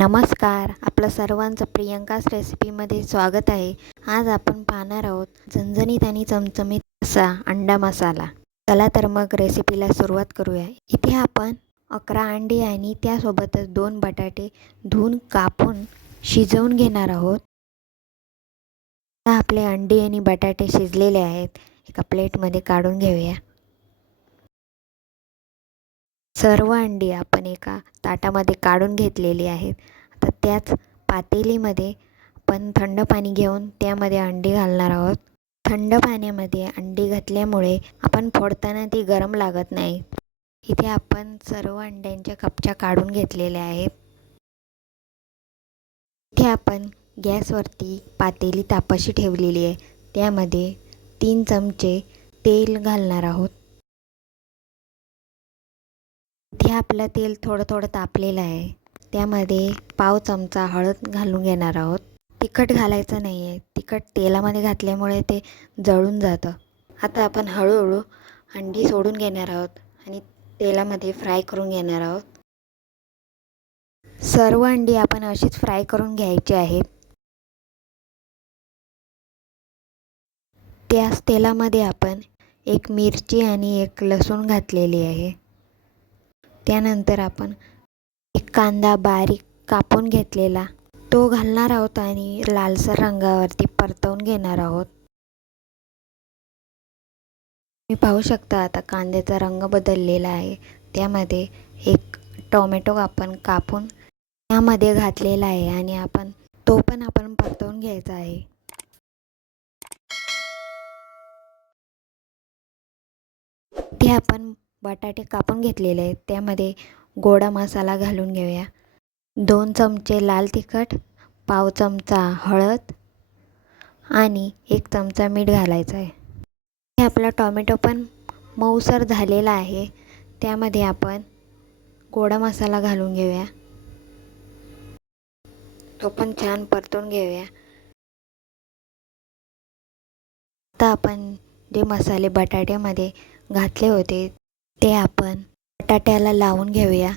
नमस्कार. आपलं सर्वांचं प्रियंकाच रेसिपीमध्ये स्वागत आहे. आज आपण पाहणार आहोत झणझणीत आणि चमचमीत असा अंडा मसाला. चला तर मग रेसिपीला सुरुवात करूया. इथे आपण अकरा अंडी आणि त्यासोबतच दोन बटाटे धुवून कापून शिजवून घेणार आहोत. आपले अंडी आणि बटाटे शिजलेले आहेत. एका प्लेटमध्ये काढून घेऊया. सर्व अंडी आपण एका ताटामध्ये काढून घेतलेली आहेत. आता त्याच पातेलीमध्ये आपण थंड पाणी घेऊन त्यामध्ये अंडी घालणार आहोत. थंड पाण्यामध्ये अंडी घातल्यामुळे आपण फोडताना ती गरम लागत नाही. इथे आपण सर्व अंड्यांच्या कपच्या काढून घेतलेल्या आहेत. इथे आपण गॅसवरती पातेली तापाशी ठेवलेली आहे. त्यामध्ये तीन चमचे तेल घालणार आहोत. इथे आपलं तेल थोडं थोडं तापलेलं आहे. त्यामध्ये पाव चमचा हळद घालून घेणार आहोत. तिखट घालायचं नाही आहे तिखट तेलामध्ये घातल्यामुळे ते जळून जातं. आता आपण हळूहळू अंडी सोडून घेणार आहोत आणि तेलामध्ये फ्राय करून घेणार आहोत. सर्व अंडी आपण अशीच फ्राय करून घ्यायची आहेत त्याच तेलामध्ये आपण एक मिरची आणि एक लसूण घातलेली आहे. त्यानंतर आपण एक कांदा बारीक कापून घेतलेला तो घालणार आहोत आणि लालसर रंगावरती परतवून घेणार आहोत. तुम्ही पाहू शकता आता कांद्याचा रंग बदललेला आहे. त्यामध्ये एक टोमॅटो आपण कापून त्यामध्ये घातलेला आहे आणि आपण तो पण आपण परतवून घ्यायचा आहे. ते आपण बटाटे कापून घेतलेले आहेत. त्यामध्ये गोडा मसाला घालून घेऊया. दोन चमचे लाल तिखट पाव चमचा हळद आणि एक चमचा मीठ घालायचं आहे. हे आपला टॉमॅटो पण मऊसर झालेला आहे. त्यामध्ये आपण गोडा मसाला घालून घेऊया. तो पण छान परतून घेऊया. आता आपण जे मसाले बटाट्यामध्ये घातले होते ते आपण बटाट्याला लावून घेऊया.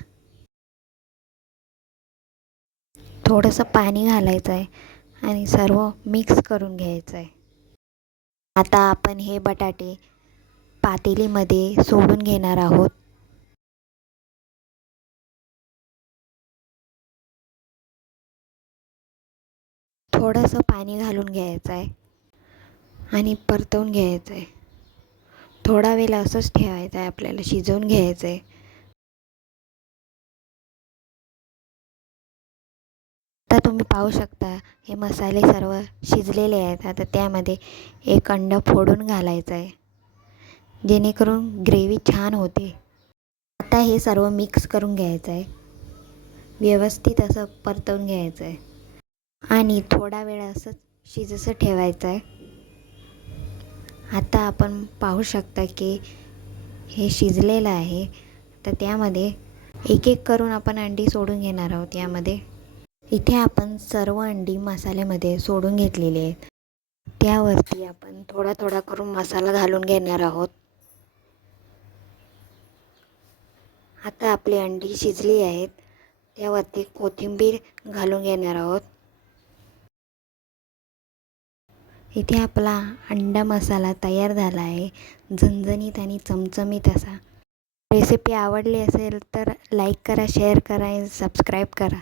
थोडंसं पाणी घालायचं आहे आणि सर्व मिक्स करून घ्यायचं आहे आता आपण हे बटाटे पातेलीमध्ये सोडून घेणार आहोत. थोडंसं पाणी घालून घ्यायचं आहे आणि परतवून घ्यायचं आहे थोडा वेळ असंच ठेवायचं आहे आपल्याला शिजवून घ्यायचं आहे. आता तुम्ही पाहू शकता हे मसाले सर्व शिजलेले आहेत. आता त्यामध्ये एक अंड फोडून घालायचं आहे. जेणेकरून ग्रेव्ही छान होते. आता हे सर्व मिक्स करून घ्यायचं आहे. व्यवस्थित असं परतवून घ्यायचं आहे. आणि थोडा वेळ असंच शिजसं ठेवायचं आहे. आता आपण पाहू शकता की हे शिजलेलं आहे. तर त्यामध्ये एक एक करून आपण अंडी सोडून घेणार आहोत यामध्ये. इथे आपण सर्व अंडी मसाल्यामध्ये सोडून घेतलेली आहेत. त्यावरती आपण थोडा थोडा करून मसाला घालून घेणार आहोत. आता आपली अंडी शिजली आहेत. त्यावरती कोथिंबीर घालून घेणार आहोत. इथे आपला अंडा मसाला तयार झाला आहे. झणझणीत आणि चमचमीत असा. रेसिपी आवडली असेल तर लाईक करा शेअर करा सबस्क्राईब करा.